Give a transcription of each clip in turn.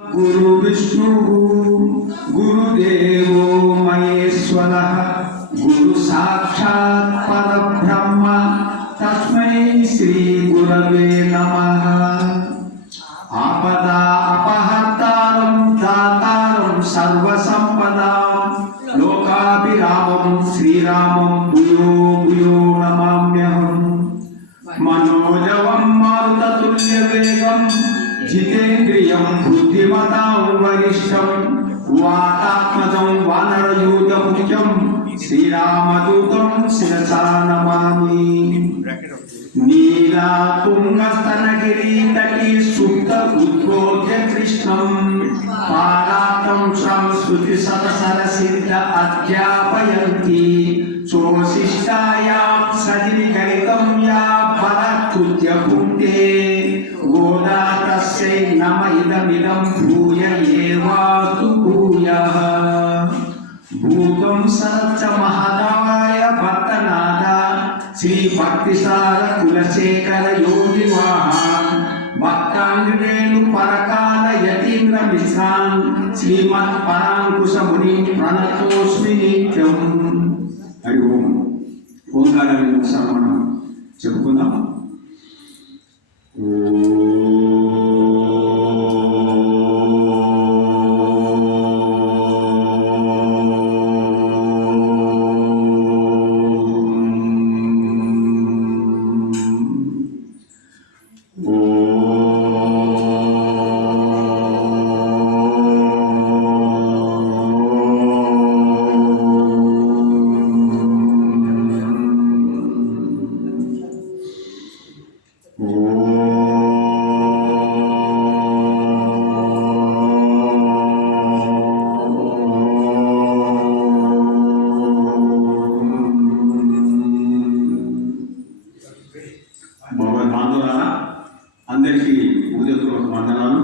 गुरु विष्णु गुरुदेवो महेश्वरः गुरु साक्षात् परब्रह्म तस्मै श्री गुरवे नमः। आपदा अपहर्तारं दातारं सर्वसंपदां लोकाभिरामं श्रीरामं भूयो भूयो नमाम्यहम्। मनोजवं मारुततुल्यवेगं जितेन्द्रियं बुद्धिमतां वरिष्ठं वातात्मजं वानरयूथमुख्यं श्रीरामदूतं शिरसा नमामि। नीलातुङ्गस्तनगिरितटी सुप्त उद्बोध्य कृष्णं पारातं संस्कृतिशतसरसिद्ध अध्यापयन्ति सोऽशिष्टायां सदिनिगलितं या फलकृत्य भुङ्क्ते गोदा तस्यै नम इदमिदं भूय एवास्तु भूयः। भूतं सरच्च महदाय भक्तनाथ श्री भक्तिसार कुलशेखर योगिवाहान् भक्ताङ्ग्रेणु परकाल यतीन्द्र मिश्रान् श्रीमत्पराङ्कुश मुनिं प्रणतोऽस्मि नित्यम्। हरि ओम। ఓంకారాన్ని ఒకసారి మనం చెప్పుకుందాం. అందరికీ ఉదయపూర్వక వందనాలు.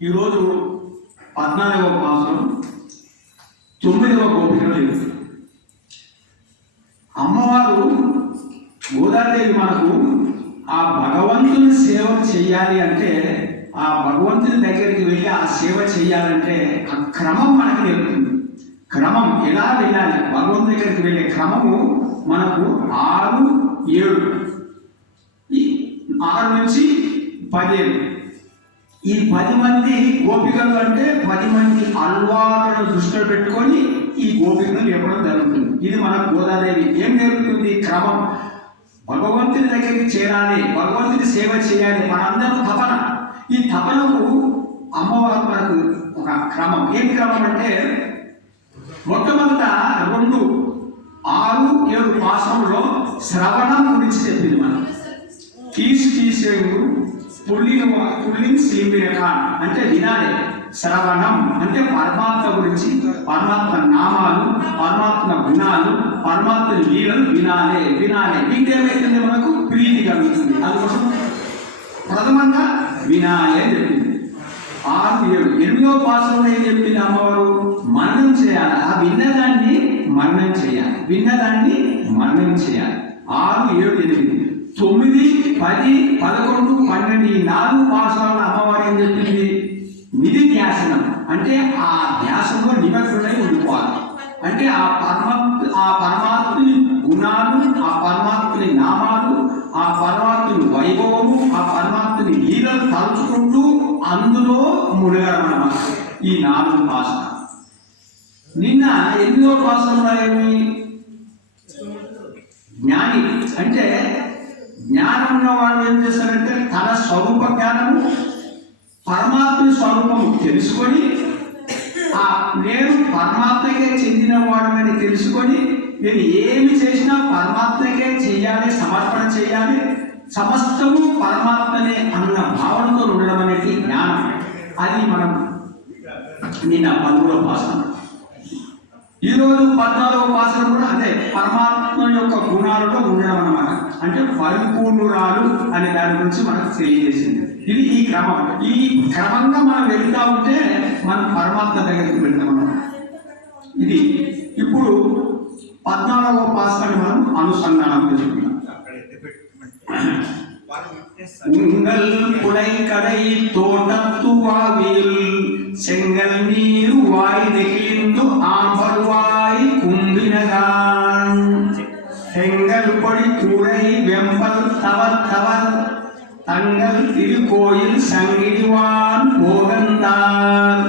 ఈరోజు 14వ మాసం 9వ గోపికలు. అమ్మవారు గోదాదేవి మనకు ఆ భగవంతుని సేవ చేయాలి అంటే, ఆ భగవంతుని దగ్గరికి వెళ్ళి ఆ సేవ చేయాలంటే ఆ క్రమం మనకు నేర్పుతుంది. క్రమం ఎలా వెళ్ళాలి, భగవంతుని దగ్గరికి వెళ్ళే క్రమము మనకు 6, 7 6 నుంచి 10 ఈ 10 మంది గోపికలు అంటే 10 మంది అల్వాలను దృష్టిలో పెట్టుకొని ఈ గోపికలు చెప్పడం జరుగుతుంది. ఇది మన గోదాదేవి ఏం నేర్పుతుంది? క్రమం. భగవంతుని దగ్గరికి చేరాలి, భగవంతుని సేవ చేయాలి, మనందరూ తపన. ఈ తపనకు అమ్మవారు మనకు ఒక క్రమం. ఏం క్రమం అంటే మొట్టమొదట 2, 6, 7 పాసంలో శ్రవణం గురించి చెప్పింది. మనం పుల్లింగ్ శ్రీమిరకాన్ అంటే వినాలి. శ్రవణం అంటే పరమాత్మ గురించి, పరమాత్మ నామాలు, పరమాత్మ గుణాలు, పరమాత్మ లీలలు వినాలి. వింటే ఏమైతుంది? మనకు ప్రీతి కలుగుతుంది. అందుకోసం ప్రథమంగా వినాలి అని చెప్పింది. 6, 7 8వ పాసంలో ఏం చెప్పింది అమ్మవారు? మననం చేయాలి. ఆ విన్నదాన్ని మననం చేయాలి. 6, 7, 8 9, 10, 11, 12 ఈ 4 పాసాలను అమ్మవారు ఏం చెప్పింది? నిధి ధ్యాసనం అంటే ఆ ధ్యాసంలో నిమగ్నమై ఉండిపోవాలి. అంటే ఆ పరమాత్ముని గుణాలు, ఆ పరమాత్ముని నామాలు, ఆ పరమాత్ముని వైభవము, ఆ పరమాత్ముని లీలలు తలుచుకుంటూ అందులో మునగడం అన్నమాట. ఈ 4 పాసనాలు. నిన్న 8వ పాసంలో ఏమి? జ్ఞాని అంటే జ్ఞానం ఉన్నవాడు ఏం చేస్తాడంటే తన స్వరూప జ్ఞానము, పరమాత్మ స్వరూపము తెలుసుకొని నేను పరమాత్మకే చెందిన వాడని తెలుసుకొని నేను ఏమి చేసినా పరమాత్మకే చేయాలి, సమర్పణ చేయాలి, సమస్తము పరమాత్మనే అన్న భావనతో ఉండడం అనేది జ్ఞానం. అది మనం నిన్న 10వ పాసన. ఈరోజు 14వ పాసన కూడా అదే పరమాత్మ యొక్క గుణాలలో ఉండడం అన్నమాట. అంటే పరిపూర్ణురాలు అనే దాని గురించి మనకు తెలియజేసింది. ఇది ఈ క్రమం. ఈ క్రమంగా మనం వెళ్తా ఉంటే మనం పరమాత్మ దగ్గరికి వెళ్తాం అన్నమాట. ఇది ఇప్పుడు 14వ పాసనని మనం అనుసంధానం చేసుకుంటాం. உங்கள் புலைக்கடை தோட்டத்துவாவில் செங்கல் நீர் வாய் நெகிழ்ந்து ஆம்பல்வாய் கும்பினகான் செங்கல் பொடி கூரை வெம்பல் தவர் தவர் தங்கள் திருக்கோயில் சங்கிடிவான் போகந்தார்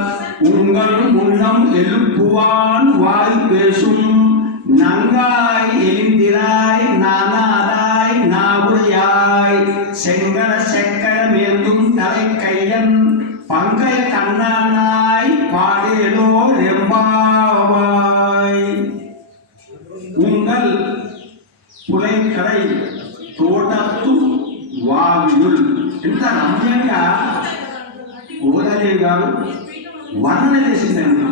உங்கள் முன்னம் எழுப்புவான் வாய் பேசும் நங்காய் எழுந்திராய் நானாதாய் நாவுடையாய் செங்கட செக்கட மேலும் தலை கையன் பங்கைய கண்ணானாய் பாடேலோ ரெம்பாவாய் உங்கள் పులైకడై తోటత్తు వాయుల్ ఇంత రమ్యంగా ఓదలేవి గారు వర్ణన చేసిందండి.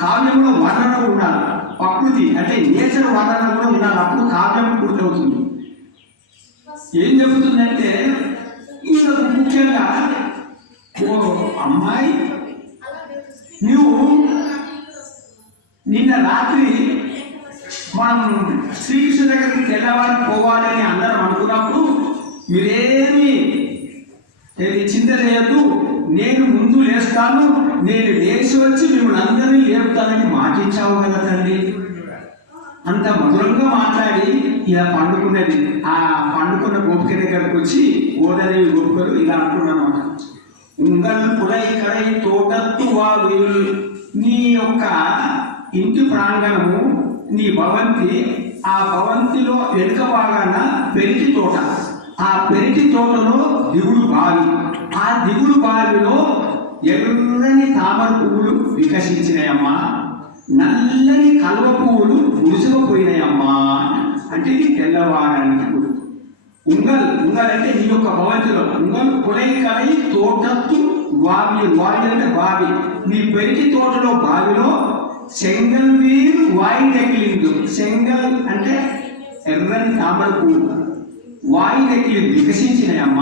కావ్యంలో వర్ణన ఉండాలి, ప్రకృతి అంటే నేచర్ వర్ణన కూడా ఉండాలి, అప్పుడు కావ్యం పూర్తవుతుంది. ఏం చెబుతుందంటే ఈయనకు ముఖ్యంగా ఓ అమ్మాయి నువ్వు నిన్న రాత్రి మనం శ్రీకృష్ణ దగ్గరికి తెల్లవారు పోవాలని అందరం అనుకున్నప్పుడు మీరేమి చింత చేయొద్దు, నేను ముందు లేస్తాను, నేను లేచి వచ్చి మిమ్మల్ని అందరినీ లేపుతానని మాటించావు కదా తండ్రి. అంత మధురంగా మాట్లాడి ఇలా పండుకున్నది. ఆ పండుకున్న గోపిక దగ్గరకు వచ్చి ఓదదేవి గోపికలు ఇలా అంటున్నమాట, ఉంగల్ పులై కడై తోటత్తు వాయుల్, నీ యొక్క ఇంటి ప్రాంగణము నీ భవంతి, ఆ భవంతిలో వెనుక భాగాన పెరిటి తోట, ఆ పెరిటి తోటలో దిగుడు బావి, ఆ దిగుడు బావిలో ఎర్రని తామర పువ్వులు వికసించినాయమ్మా, నల్లని కలువ పువ్వులు మురిసిపోయినాయమ్మా. అంటే ఇది తెల్లవారానికి ఉంగల్ ఉంగల్ అంటే నీ యొక్క భవంతిలో ఉంగల్ పులైకడై తోటత్తు వావి, వావి అంటే బావి, నీ పెరిటి తోటలో బావిలో సెంగల్ వీరు వాయి నెగిలిందు, సెంగల్ అంటే ఎర్రని తామర పువ్వు, వాయి నెగిలిందు వికసించినాయమ్మ.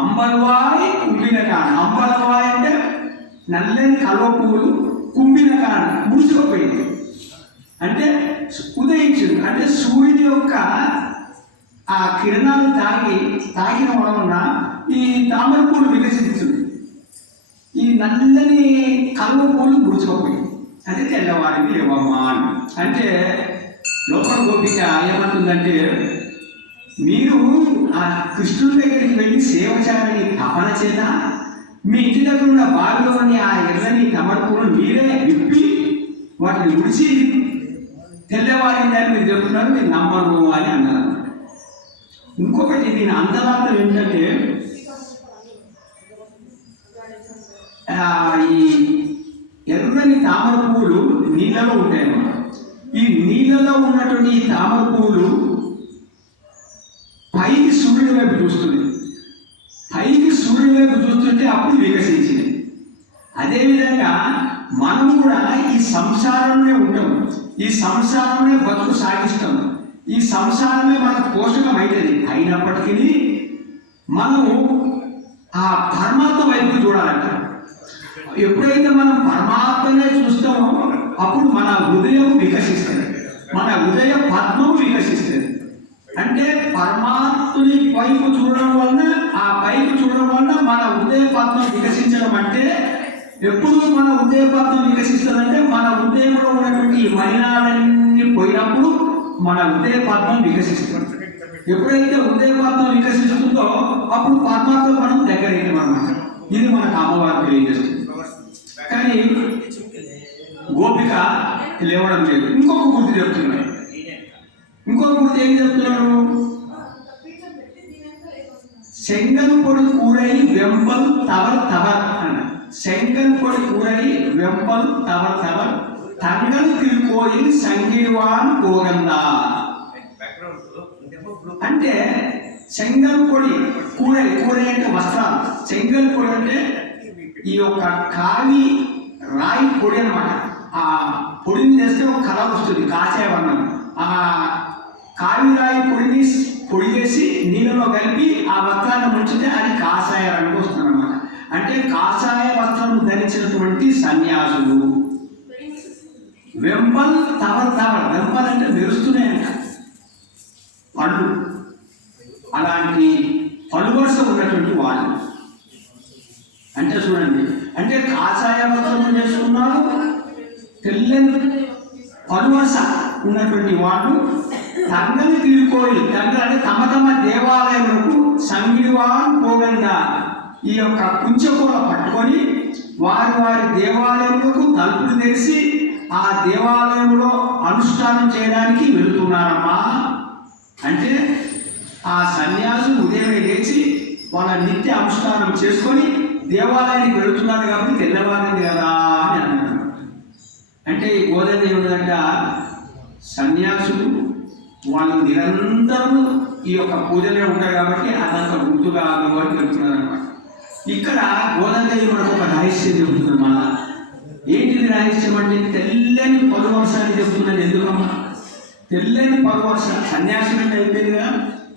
అంబల్వాయి కుంభిన కాను, అంబల్వాయి అంటే నల్లని కలువ పువ్వులు, కుంభిన కాను ముడిచిపోయింది అంటే ఉదయించింది, అంటే సూర్యుని యొక్క ఆ కిరణాలు తాగిన వలన ఈ తామర పూలు వికసిస్తుంది, ఈ నల్లని కలువ పూలు ముడిచిపోయింది, అంటే తెల్లవారికి లేవమ్మా అని. అంటే లోపల గోపిక ఏమంటుందంటే, మీరు ఆ కృష్ణుడి దగ్గరికి వెళ్ళి సేవ చేయాలని తపన చేత మీ ఇంటి దగ్గర ఉన్న బావిలోని ఆ ఎర్రని తామర పూలను మీరే విప్పి వాటిని ముడిచి తెల్లవారిందని మీరు చెప్తున్నారు, మీరు నమ్మరు అని అన్నారు. ఇంకొకటి దీని అంతరార్థం ఏంటంటే, ఈ ఎర్రని తామర పువ్వులు నీళ్ళలో ఉంటాయన్నమాట. ఈ నీళ్ళలో ఉన్నటువంటి ఈ తామర పువ్వులు పైకి సూర్యుడి వైపు చూస్తుంది, పైకి సూర్యుడి వైపు చూస్తుంటే అప్పుడు వికసించింది. అదేవిధంగా మనం కూడా ఈ సంసారంలో ఉంటాం, ఈ సంసారంలో బతుకు సాగిస్తాం, ఈ సంసారమే మనకు పోషకం అవుతుంది. అయినప్పటికీ మనము ఆ పరమాత్మ వైపు చూడాలంట. ఎప్పుడైతే మనం పరమాత్మనే చూస్తామో అప్పుడు మన హృదయం వికసిస్తుంది, మన హృదయ పద్మము వికసిస్తుంది. అంటే పరమాత్ముని వైపు చూడడం వలన, ఆ పైపు చూడడం వలన మన హృదయ పద్మం వికసించడం. అంటే ఎప్పుడు మన హృదయ పద్మం వికసిస్తుందంటే మన హృదయంలో ఉన్నటువంటి మలినాలన్నీ పోయినప్పుడు మన హృదయ పద్మం వికసిస్తుంది. ఎప్పుడైతే హృదయ పద్మం వికసిస్తుందో అప్పుడు పరమాత్మ మనం దగ్గర అన్నమాట. ఇది మనకు అమ్మవారు తెలియజేస్తుంది. కానీ గోపిక లేవడం లేదు. ఇంకొక గుర్తు చెప్తున్నారు, ఇంకొక గుర్తు ఏం చెప్తున్నారు, శంకల్ పొడి కూరై వెంపల్ తవర్ తవర్ అన్న. శంకల్ పొడి కూరై వెంపల్ తవర్ తవర్ తంగల్ తిరుకోయిల్ సంగీవాన్ గోగందా. అంటే శంగల్ పొడి కూరై, కూరై అంటే వస్త్రాలు, శంగల్ పొడి అంటే ఈ యొక్క కావి రాయి పొడి అనమాట. ఆ పొడిని చేస్తే ఒక కలర్ వస్తుంది, కాషాయవర్ణం. ఆ కావి రాయి పొడిని పొడి చేసి నీళ్ళలో కలిపి ఆ వస్త్రాన్ని ముంచితే అది కాషాయ రంగు వస్తుంది అనమాట. అంటే కాషాయ వస్త్రం ధరించినటువంటి సన్యాసులు వెంపల్ తవర్ తవర్, వెంపల్ అంటే మెరుస్తున్నాయంట పళ్ళు. అలాంటి పలువరుస ఉన్నటువంటి వాళ్ళు అంటే చూడండి, అంటే కాషాయ వస్త్రము చేసుకున్నారు, తెల్లని పలువరుస ఉన్నటువంటి వాళ్ళు తంగని తీరుకోయి, తంగ అంటే తమ తమ దేవాలయములకు సంగిడివాన్ పోగంగా ఈ యొక్క కుంచకూల పట్టుకొని వారి వారి దేవాలయములకు తలుపులు తెరిచి ఆ దేవాలయంలో అనుష్ఠానం చేయడానికి వెళుతున్నారమ్మా. అంటే ఆ సన్యాసులు ఉదయమే లేచి వాళ్ళ నిత్య అనుష్ఠానం చేసుకొని దేవాలయానికి వెళుతున్నారు కాబట్టి తెల్లవారింది కదా అని అన్నారు. అంటే ఈ బోధన ఏమిటంట, సన్యాసులు వాళ్ళు నిరంతరం ఈ యొక్క పూజలే ఉంటారు కాబట్టి అదంతా గుర్తుగా అని వెళ్తున్నారు అనమాట. ఇక్కడ గోదాదేవి మనకు ఒక రహస్యం చెబుతుంది. మళ్ళా ఏంటిది రహస్యం అంటే, తెల్లని పలువర్షాన్ని చెబుతున్నది. ఎందుకమ్మా తెల్లని పలువర్ష, సన్యాసులు అయిపోయింది కదా,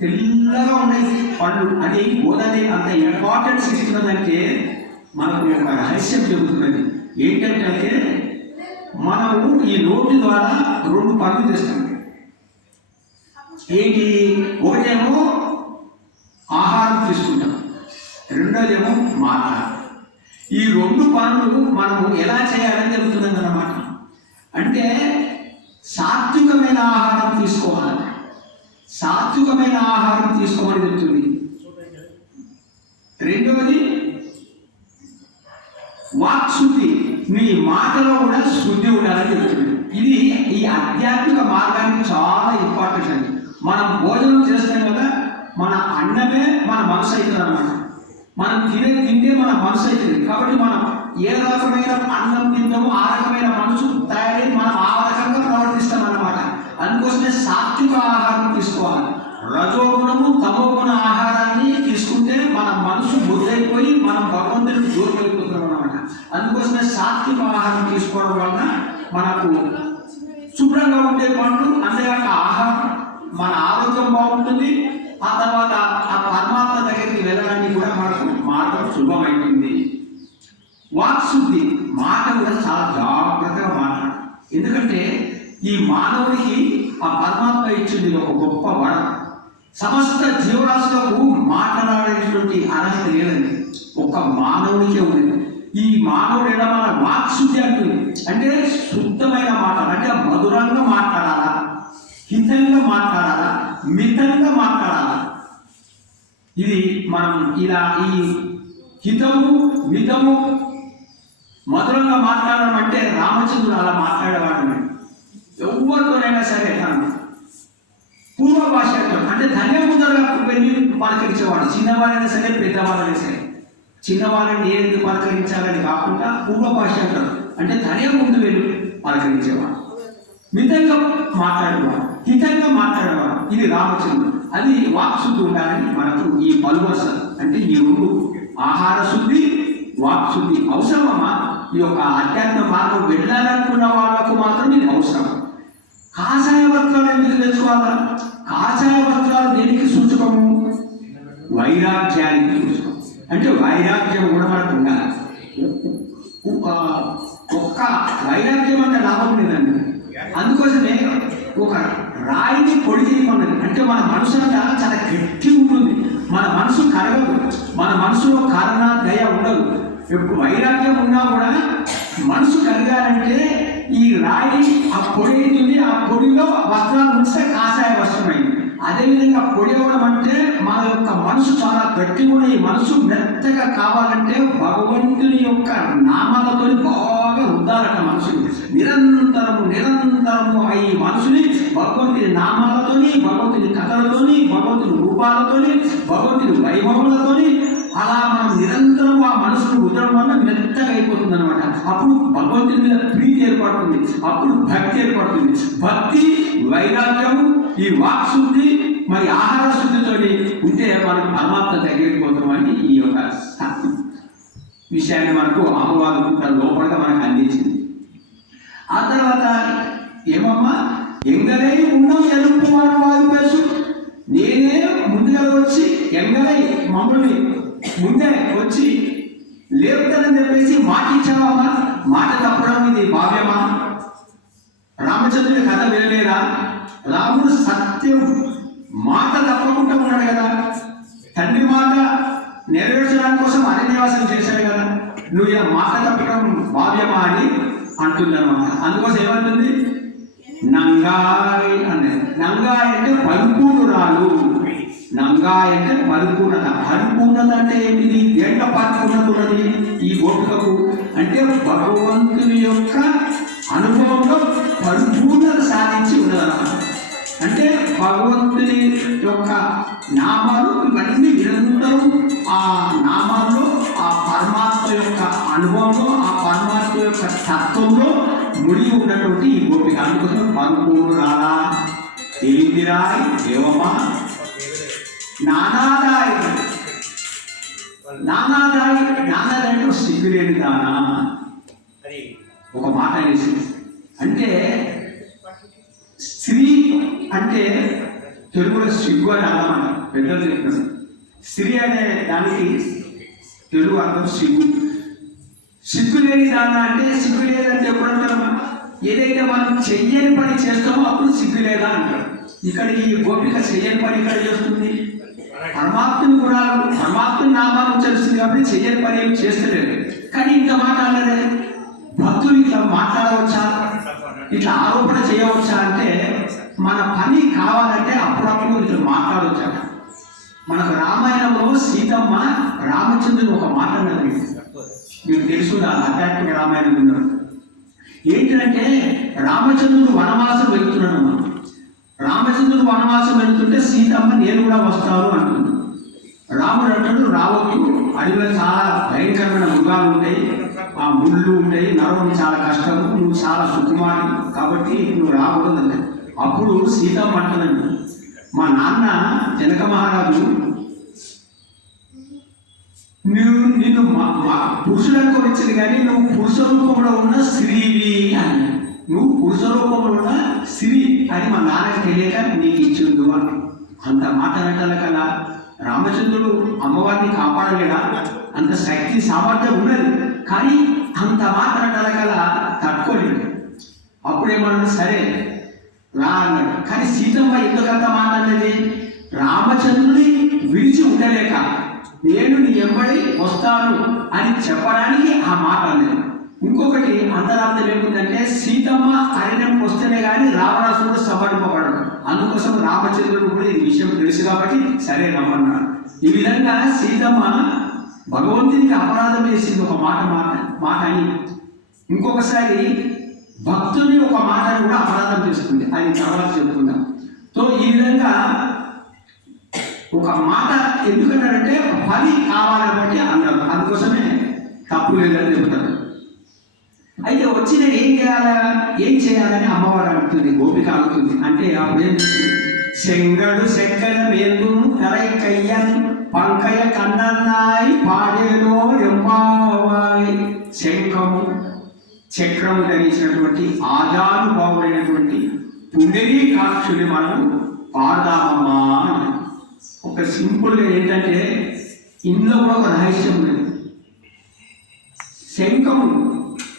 తెల్లగా ఉన్నాయి పళ్ళు అని గోదాదేవి అంత ఇంపార్టెన్స్ ఇస్తున్నదంటే మనకు ఒక రహస్యం చెబుతున్నది. ఏంటంటే మనము ఈ నోటి ద్వారా 2 పనులు చేస్తాం. ఏంటి? ఒకటేమో ఆహారం తీసుకుంటాం, రెండోదేమో మాట. ఈ 2 పనులు మనము ఎలా చేయాలని చెబుతున్నది అన్నమాట. అంటే సాత్వికమైన ఆహారం తీసుకోవాలి, సాత్వికమైన ఆహారం తీసుకోమని చెప్తుంది. రెండవది వాక్ శుద్ధి, మీ మాటలో కూడా శుద్ధి ఉండాలని చెప్తుంది. ఇది ఈ ఆధ్యాత్మిక మార్గానికి చాలా ఇంపార్టెంట్ అండి. మనం భోజనం చేస్తాం కదా, మన అన్నమే మన మనసు అవుతుంది అన్నమాట. మనం తింటే మన మనసు అవుతుంది. కాబట్టి మనం ఏ రకమైన అన్నం తింటామో ఆ రకమైన మనసు తయారై మనం ఆ రకంగా ప్రవర్తిస్తాం అన్నమాట. అందుకోసమే సాత్విక ఆహారం తీసుకోవాలి. రజోగుణము తమోగుణ ఆహారాన్ని తీసుకుంటే మన మనసు బుద్ధైపోయి మనం భగవంతుడికి దూరం అయిపోతున్నాం అన్నమాట. అందుకోసమే సాత్విక ఆహారం తీసుకోవడం వలన మనకు శుభ్రంగా ఉండే పండ్లు, అంతేకాక ఆహారం మన ఆరోగ్యం బాగుంటుంది. ఆ తర్వాత ఆ పరమాత్మ దగ్గరికి వెళ్ళడానికి కూడా మనకు మార్గం సులభమైంది. వాక్శుద్ధి, మాట కూడా చాలా జాగ్రత్తగా మాట్లాడాలి. ఎందుకంటే ఈ మానవుడికి ఆ పరమాత్మ ఇచ్చింది ఒక గొప్ప వరం. సమస్త జీవరాశులకు మాట్లాడేటువంటి అర్హత లేదండి, ఒక్క మానవుడికే ఉంది. ఈ మానవుడు ఎలా మన వాక్శుద్ధి అంటుంది. అంటే శుద్ధమైన మాట, అంటే మధురంగా మాట్లాడాలా, హితంగా మాట్లాడాలా, మితంగా మాట్లాడాలా. ఇది మనం ఇలా ఈ హితము మితము మధురంగా మాట్లాడడం అంటే రామచంద్రుడు అలా మాట్లాడేవాడు. ఎవరితోనైనా సరే పూర్వ భాష అంటే ధన్యముద్రగా వెళ్ళి పలకరించేవాడు. చిన్నవాళ్ళైనా సరే పెద్దవాళ్ళైనా సరే, చిన్నవాళ్ళని ఏది పలకరించాలని కాకుండా పూర్వ భాష అంటారు. అంటే ధన్యం ముందు వెళ్ళి పలకరించేవాడు, మితంగా మాట్లాడేవాడు, హితంగా మాట్లాడేవాడు. ఇది రామచంద్రుడు. అది వాక్శుద్ధి ఉండాలని మనకు ఈ పలువరుస అంటే ఈ 2 ఆహార శుద్ధి, వాక్శుద్ధి అవసరమమ్మా. ఈ యొక్క ఆధ్యాత్మిక మార్గం వెళ్ళాలనుకున్న వాళ్ళకు మాత్రం ఇది అవసరం. కాషాయ వస్త్రాలు ఎందుకు తెచ్చుకోవాలా? కాషాయ వస్త్రాలు దేనికి సూచకము? వైరాగ్యానికి సూచకం. అంటే వైరాగ్యం కూడా మనకు ఉండాలి. ఒక్క వైరాగ్యం అంటే లాభం లేదండి. అందుకోసమే ఒక రాయిని పొడి చేయమన్నది. అంటే మన మనసు అంతా చాలా గట్టి ఉంటుంది, మన మనసు కరగదు, మన మనసులో కరుణ దయ ఉండదు. ఎప్పుడు వైరాగ్యం ఉన్నా కూడా మనసు కరగాలంటే ఈ రాయి ఆ పొడి అవుతుంది, ఆ పొడిలో వస్త్రాలు ఉంచితే కాషాయ వస్త్రమైంది. అదేవిధంగా పొడి అవ్వడం అంటే మన యొక్క మనసు చాలా గట్టిగా ఉన్న ఈ మనసు మెత్తగా కావాలంటే భగవంతుని యొక్క నామాలతో బాగా రుద్దాలట. మనసు నిరంతరము ఈ మనసుని భగవంతుని నామాలతోని, భగవంతుని కథలతోని, భగవంతుని రూపాలతోని, భగవంతుని వైభవములతోని అలా మనం నిరంతరం ఆ మనసును రుద్దడం వల్ల మెత్తగా అయిపోతుంది అనమాట. అప్పుడు భగవంతుని మీద ప్రీతి ఏర్పడుతుంది, అప్పుడు భక్తి ఏర్పడుతుంది. భక్తి, వైరాగ్యము, ఈ వాక్శుద్ధి మరి ఆహార శుద్ధితో ఉంటే మనం పరమాత్మ దగ్గరికి పోతామని ఈ యొక్క విషయాన్ని మనకు అమ్మవారు లోపలగా మనకు అందించింది. ఆ తర్వాత ఏమమ్మా, ఎంగలై ఉన్నాం ఎదుర్కోవాలి వారి పేసు, నేనే ముందుగా వచ్చి ఎంగలై మమ్మల్ని ముందే వచ్చి లేపుతానని చెప్పేసి మాట ఇచ్చావమ్మా. మాట తప్పడం ఇది భావ్యమా? రామచంద్రుడి కథ వినలేదా? రాముడు సత్యం మాట తప్పకుండా ఉన్నాడు కదా, తండ్రి మాట నెరవేర్చడానికి కోసం అరణ్యవాసం చేశాడు కదా. నువ్వు ఇలా మాట తప్పడం భావ్యమా అని అంటుందన్నమాట. అందుకోసం ఏమంటుంది? నంగాయ్ అనేది. నంగాయ్ అంటే పరిపూర్ణురాలు. నంగాయ్ అంటే పరిపూర్ణత. పరిపూర్ణత అంటే ఏమిటి? దేంట్లో పరిపూర్ణత ఉన్నది ఈ గోపికకు అంటే భగవంతుని యొక్క అనుభవంలో పరిపూర్ణత సాధించి ఉన్నదన్నమాట. అంటే భగవంతుని యొక్క నామాలు ఇవన్నీ నిరంతరం ఆ నామాల్లో ఆ పరమాత్మ యొక్క అనుభవంలో ఆ పరమాత్మ యొక్క తత్వంలో ముడి ఉన్నటువంటి ఈ గోపిక. అందుకోసం పరిపూర్ణురాలా, తెలివిరాయ్ దేవమా, నానాదాయ్. నానాదాయ్ అంటే సిగ్గులేని దానా. ఒక మాట అనేసి అంటే స్త్రీ అంటే తెలుగులో సిగ్గు అని అన్నమాట. పెద్దలు చెప్తున్నారు స్త్రీ అనే దానికి తెలుగు అర్థం సిగ్గు. సిగ్గు లేని దాన అంటే సిగ్గు లేదంటే ఎప్పుడంటారు? ఏదైతే మనం చెయ్యని పని చేస్తామో అప్పుడు సిగ్గు లేదా అంటారు. ఇక్కడ ఈ గోపిక చెయ్యని పని ఇక్కడ చేస్తుంది. పరమాత్మని గుణాలు పరమాత్మని నామాలు తెలుస్తుంది కాబట్టి చెయ్యని పని ఏమి చేస్తలేదు. కానీ ఇంత మాట్లాడలేదే. భక్తులు ఇట్లా మాట్లాడవచ్చా, ఇట్లా ఆరోపణ చేయవచ్చా అంటే మన పని కావాలంటే అప్పుడప్పుడు ఇట్లా మాట్లాడవచ్చా. మనకు రామాయణంలో సీతమ్మ రామచంద్రుని ఒక మాట అన్నది మీకు తెలుసు. ఆధ్యాత్మిక రామాయణం ఉన్నారు. ఏంటంటే రామచంద్రుడు వనవాసం వెళ్తున్నాడు. రామచంద్రుడు వనవాసం వెళ్తుంటే సీతమ్మ నేను కూడా వస్తాను అంటుంది. రాముడు అంటాడు రావద్దు, అడవిలో చాలా భయంకరమైన మృగాలు ఉంటాయి, ఆ ముళ్ళు ఉంటాయి, నడవడం చాలా కష్టం, నువ్వు చాలా సుకుమారి కాబట్టి నువ్వు రాకూడదు. అప్పుడు సీతమ్మ అంటుందండి, మా నాన్న జనక మహారాజు నిన్ను పురుషులకు వచ్చింది కానీ నువ్వు పురుష రూపంలో ఉన్న స్త్రీవి అని, నువ్వు పురుష రూపంలో ఉన్న స్త్రీ అని మా నాన్నకి తెలియక నీకు ఇచ్చిండు అని. అంత మాట పెట్టాలి కదా. రామచంద్రుడు అమ్మవారిని కాపాడలేడా? అంత శక్తి సామర్థ్యం ఉన్నది కానీ అంత మాట పెట్టాలి కదా, తట్టుకోలేడు. అప్పుడేమన్నా సరే రా అన్నాడు. కానీ సీతమ్మ ఎందుకంత మాట అనేది? రామచంద్రుని విడిచి ఉండలేక నేను నీ ఎంబడి వస్తాను అని చెప్పడానికి ఆ మాట అనేది. ఇంకొకటి అంతరార్థం ఏముందంటే సీతమ్మ అరణ్యంకి వస్తేనే కానీ రావణాసురుడు సమర్పబడడు. అందుకోసం రామచంద్రుడు కూడా ఈ విషయం తెలుసు కాబట్టి సరే రమ్మన్నాడు. ఈ విధంగా సీతమ్మ భగవంతునికి అపరాధం చేసింది ఒక మాట అని. ఇంకొకసారి భక్తుని ఒక మాటను కూడా అపరాధం చేస్తుంది, అది తర్వాత చెప్పుకుందాం. సో ఈ విధంగా ఒక మాట ఎందుకన్నారంటే పని కావాలని అన్నారు. అందుకోసమే తప్పు లేదని చెప్తారు. అయితే వచ్చిన ఏం చేయాలని అమ్మవారు అడుగుతుంది, గోపిక అడుగుతుంది. అంటే అప్పుడు ఏం చేస్తుంది? చెంగడు చెక్కన వేలు కరై కయ్యన్ పంకయ కన్నన్నాయి పాడేలో ఎంబావాయ్. శంఖము చక్రము ధరించినటువంటి ఆజానుభావుడైనటువంటి పుండరీకాక్షుని మనం పాడదామమ్మా. ఒక సింపుల్గా ఏంటంటే ఇందులో కూడా ఒక రహస్యం ఉన్నది. శంఖము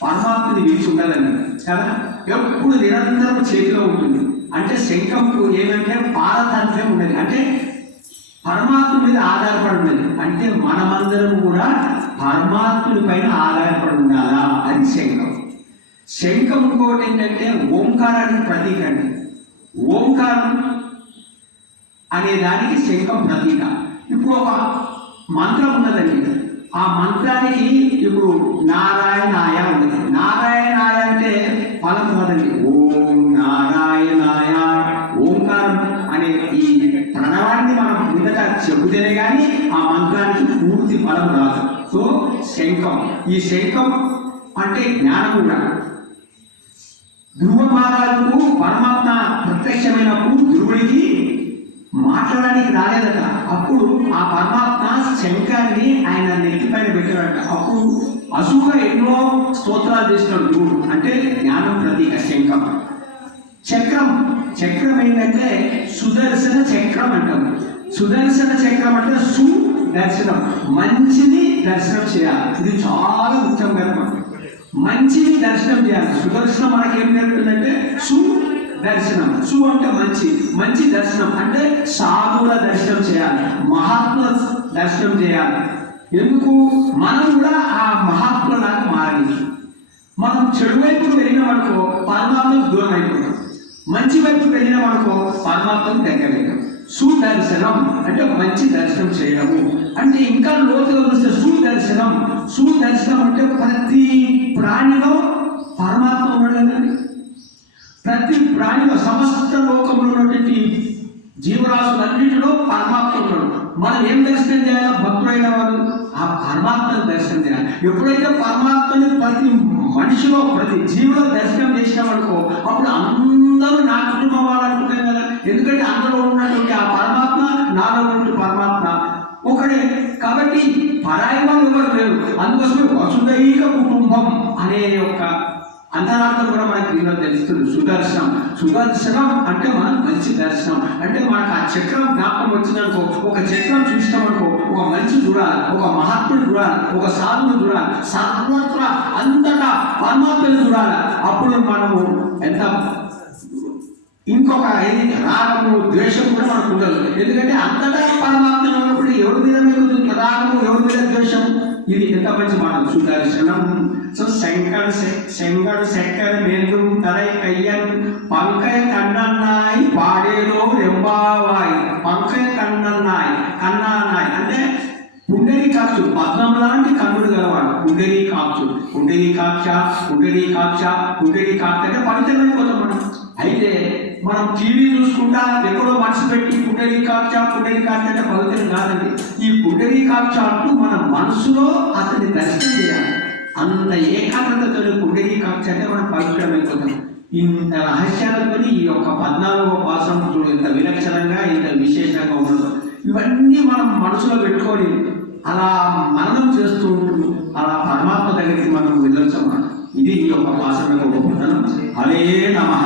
పరమాత్మని వీల్చి ఉండాలని కదా, ఎప్పుడు నిరంతరం చేతిలో ఉంటుంది. అంటే శంఖంకు ఏమంటే పారతంత్రం ఉన్నది, అంటే పరమాత్మ మీద ఆధారపడి ఉన్నది. అంటే మనమందరం కూడా పరమాత్ముని పైన ఆధారపడి ఉండాలా అని శంఖం. శంఖం ఇంకోటి ఏంటంటే ఓంకారానికి ప్రతీక అండి. ఓంకారం అనే దానికి శంఖం ప్రతీక. ఇప్పుడు ఒక మంత్రం ఉన్నదండి, ఆ మంత్రానికి ఇప్పుడు నారాయణాయ ఉన్నది. నారాయణాయ అంటే ఫలం ఉన్నదండి. ఓం నారాయణాయ. ఓంకారం అనే ఈ ప్రణవాన్ని మనం ముందట చెబుతేనే కానీ ఆ మంత్రానికి పూర్తి ఫలం రాదు. సో శంఖం, ఈ శంఖం అంటే జ్ఞానం కూడా. ధ్రువ మహారాజుకు పరమాత్మ ప్రత్యక్షమైనప్పుడు ధ్రువుడికి మాట్లాడడానికి రాలేదట. అప్పుడు ఆ పరమాత్మ శంఖాన్ని ఆయన నెత్తిపైన పెట్టాడట. అప్పుడు అసుగా ఎన్నో స్తోత్రాలు చేసినాడు ధ్రువుడు. అంటే జ్ఞానం ప్రతీక శంఖం. చక్రం ఏంటంటే సుదర్శన చక్రం అంటాం. సుదర్శన చక్రం అంటే సుదర్శనం, మంచిని దర్శనం చేయాలి. ఇది చాలా ముఖ్యం కదా. మంచిని దర్శనం చేయాలి. సుదర్శనం మనకి ఏం నేర్పుతుందంటే దర్శనం. అంటే మంచి, మంచి దర్శనం అంటే సాధువుల దర్శనం చేయాలి, మహాత్ముల దర్శనం చేయాలి. ఎందుకు? మనం కూడా ఆ మహాత్ములాగా మారాలి. మనం చెడు వైపు వెళ్ళినామనుకో పరమాత్మకు దూరం అయిపోతాం, మంచి వైపు వెళ్ళినామనుకో పరమాత్మకు దగ్గర. సుదర్శనం అంటే మంచి దర్శనం చేయడము. అంటే ఇంకా లోతుగా చూస్తే సుదర్శనం అంటే ప్రతి ప్రాణిలో పరమాత్మ ఉన్నాడు కదండి. ప్రతి ప్రాణిలో సమస్త లోకంలో ఉన్నటువంటి జీవరాశులన్నింటిలో పరమాత్మ ఉన్నాడు. మనం ఏం దర్శనం చేయాలి? భక్తులైన వారు ఆ పరమాత్మను దర్శనం చేయాలి. ఎప్పుడైతే పరమాత్మని ప్రతి మనిషిలో ప్రతి జీవిలో దర్శనం చేసినామనుకో అప్పుడు అందరూ నా కుటుంబం వాళ్ళు అనుకుంటాం కదా. ఎందుకంటే అందులో ఉన్నటువంటి ఆ పరమాత్మ నాలో ఉన్నటువంటి పరమాత్మ ఒకడే కాబట్టి పరాయి వాళ్ళు ఎవరు లేరు. అందుకోసమే వసుదైక కుటుంబం అనే ఒక అంతరార్థం కూడా మనకి దీనిలో తెలుస్తుంది. సుదర్శనం అంటే మనం మంచి దర్శనం అంటే మనకు ఆ చక్రం జ్ఞాపకం వచ్చిందనుకో, ఒక చక్రం చూసినామనుకో ఒక మంచి చూడాలి, ఒక మహాత్ముడు చూడాలి, ఒక సాధువుని చూడాలి, సర్వత్రా అంతటా పరమాత్మను చూడాలి. అప్పుడు మనము ఎంత ఇంకొక రాగము ద్వేషం కూడా మనకు ఉండదు. ఎందుకంటే అంతటా పరమాత్మ ఉన్నప్పుడు ఎవరి మీద మీకు రాగము, ఎవరి మీద ద్వేషం, ఇది ఎంత మంచి మాట. సుదర్శనం செங்கடு செக்கர் மேலும் தரை கையன் பங்கை கண்ணన్నాయి పాడేలో రెంబావాయి. పంకై కన్నన్నాయి అంటే పుండరీకాక్షుడు, పద్మం లాంటి కన్నుడు గలవాడు. పుండరీకాక్ష అంటే పవిత్రమైపోతాం మనం. అయితే మనం టీవీ చూసుకుంటా ఎక్కడో మనసు పెట్టి పుండరీకాక్ష అంటే పవిత్రం కాదండి. ఈ పుండరీకాక్ష అంటూ మన మనసులో అతన్ని దర్శనం చేయాలి. అంత ఏకాగ్రతతో పుండరీకాక్ష అంటే మనం పవిత్రమైపోతాం. ఇంత రహస్యాలతో ఈ యొక్క 14వ పాసం ఇంత విలక్షణంగా ఇంత విశేషంగా ఉండదు. ఇవన్నీ మనం మనసులో పెట్టుకొని అలా మననం చేస్తూ ఉంటుంది. అలా పరమాత్మ దగ్గరికి మనం వెళ్ళొచ్చు అన్నమాట. ఇది ఈ యొక్క పాసన గొప్పతనం. హరే నమః.